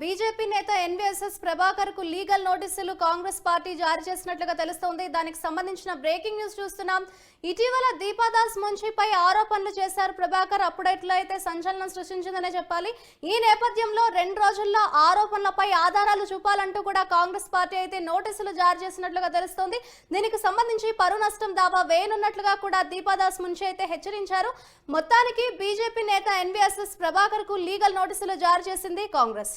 BJP నేత NVSS Prabhakar కు legal నోటీసులు కాంగ్రెస్ పార్టీ జారీ చేసినట్లుగా తెలుస్తోంది. దానికి సంబంధించిన బ్రేకింగ్ న్యూస్ చూస్తున్నాం. ఇటీవల దీపాదాస్ మున్షిపై ఆరోపణలు చేశారు ప్రభాకర్. అప్పుడెట్లయితే సంచలనం సృష్టించిందనే చెప్పాలి. ఈ నేపథ్యంలో 2 రోజుల్లో ఆరోపణలపై ఆధారాలు చూపాలంటూ కూడా కాంగ్రెస్ పార్టీ అయితే నోటీసులు జారీ చేసినట్లుగా తెలుస్తోంది. దీనికి సంబంధించి పరువు నష్టం దావా వేయనున్నట్లుగా కూడా దీపాదాస్ మున్షి అయితే హెచ్చరించారు. మొత్తానికి బీజేపీ నేత ఎన్వీఎస్ఎస్ ప్రభాకర్ కు లీగల్ నోటీసులు జారీ చేసింది కాంగ్రెస్.